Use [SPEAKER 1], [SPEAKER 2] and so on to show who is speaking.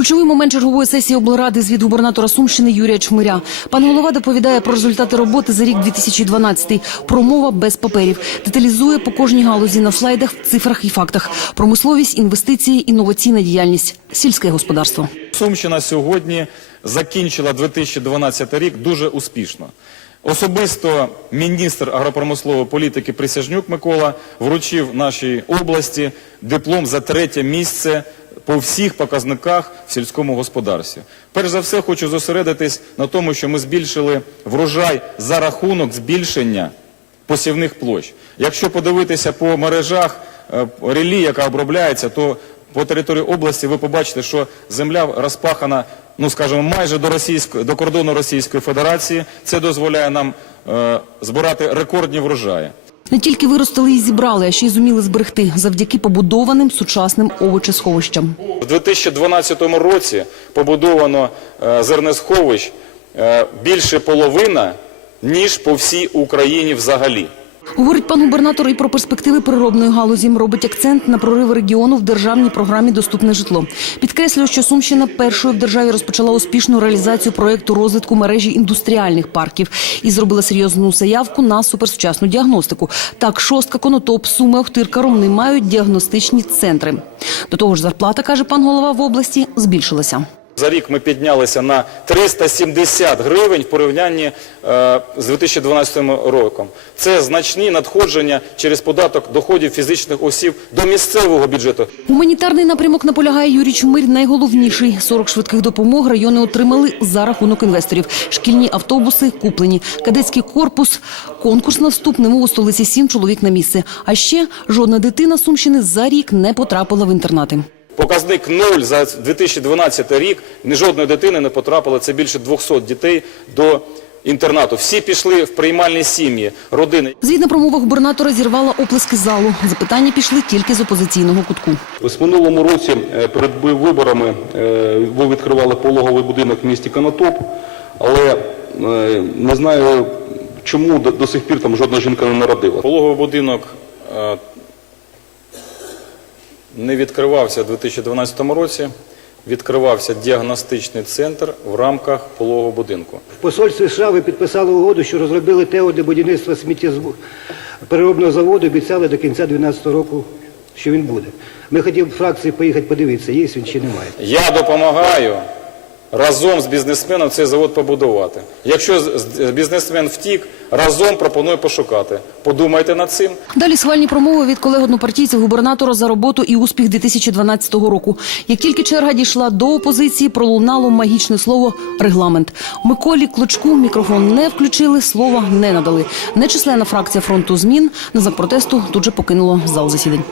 [SPEAKER 1] Ключовий момент чергової сесії облради звіт губернатора Сумщини Юрія Чмиря. Пан голова доповідає про результати роботи за рік 2012. Промова без паперів. Деталізує по кожній галузі на слайдах, цифрах і фактах. Промисловість, інвестиції, інноваційна діяльність, сільське господарство.
[SPEAKER 2] Сумщина сьогодні закінчила 2012 рік дуже успішно. Особисто міністр агропромислової політики Присяжнюк Микола вручив нашій області диплом за третє місце по всіх показниках в сільському господарстві. Перш за все, хочу зосередитись на тому, що ми збільшили врожай за рахунок збільшення посівних площ. Якщо подивитися по мережах е, релі, яка обробляється, то по території області ви побачите, що земля розпахана, ну скажімо, майже до російської до кордону Російської Федерації. Це дозволяє нам е, збирати рекордні врожаї.
[SPEAKER 1] Не тільки виростили і зібрали, а ще й зуміли зберегти завдяки побудованим сучасним овочесховищам.
[SPEAKER 2] У 2012 році побудовано е, зернесховищ е, більше половина, ніж по всій Україні взагалі.
[SPEAKER 1] Говорить пан губернатор і про перспективи переробної галузі. Робить акцент на прорив регіону в державній програмі Доступне житло. Підкреслює, що Сумщина першою в державі розпочала успішну реалізацію проєкту розвитку мережі індустріальних парків і зробила серйозну заявку на суперсучасну діагностику. Так, шостка, конотоп, суми, Охтирка, Ромни мають діагностичні центри. До того ж, зарплата каже пан голова в області збільшилася.
[SPEAKER 2] За рік ми піднялися на 370 гривень в порівнянні е, з 2012 роком. Це значні надходження через податок доходів фізичних осіб до місцевого бюджету.
[SPEAKER 1] Гуманітарний напрямок наполягає Юрій Чумир найголовніший. 40 швидких допомог райони отримали за рахунок інвесторів. Шкільні автобуси куплені. Кадетський корпус. Конкурс на вступ немов у столиці сім чоловік на місце. А ще жодна дитина Сумщини за рік не потрапила в інтернати.
[SPEAKER 2] Показник 0 за 2012 рік. Ні жодної дитини не потрапило. Це більше 200 дітей до інтернату. Всі пішли в приймальні сім'ї, родини.
[SPEAKER 1] Звітна промова губернатора зірвала оплески залу. Запитання пішли тільки з опозиційного кутку.
[SPEAKER 3] Ось минулому році е, перед виборами е, ви відкривали пологовий будинок в місті Конотоп, але е, не знаю, чому до, до сих пір там жодна жінка не народила.
[SPEAKER 2] Пологовий будинок не відкривався у 2012 році. Відкривався діагностичний центр в рамках пологового будинку.
[SPEAKER 4] В посольстві США ви підписали угоду, що розробили ТЕО для будівництва сміттєпереробного заводу, обіцяли до кінця 2012 року, що він буде. Ми хотіли б фракції поїхати подивитися, є він чи немає.
[SPEAKER 2] Я допомагаю разом з бізнесменом цей завод побудувати. Якщо бізнесмен втік, разом пропоную пошукати. Подумайте над цим.
[SPEAKER 1] Далі схвальні промови від колег однопартійців губернатора за роботу і успіх 2012 року. Як тільки черга дійшла до опозиції, пролунало магічне слово регламент. Миколі Клочку мікрофон не включили, слова не надали. Нечисленна фракція фронту змін на протесту тут же покинуло зал засідань.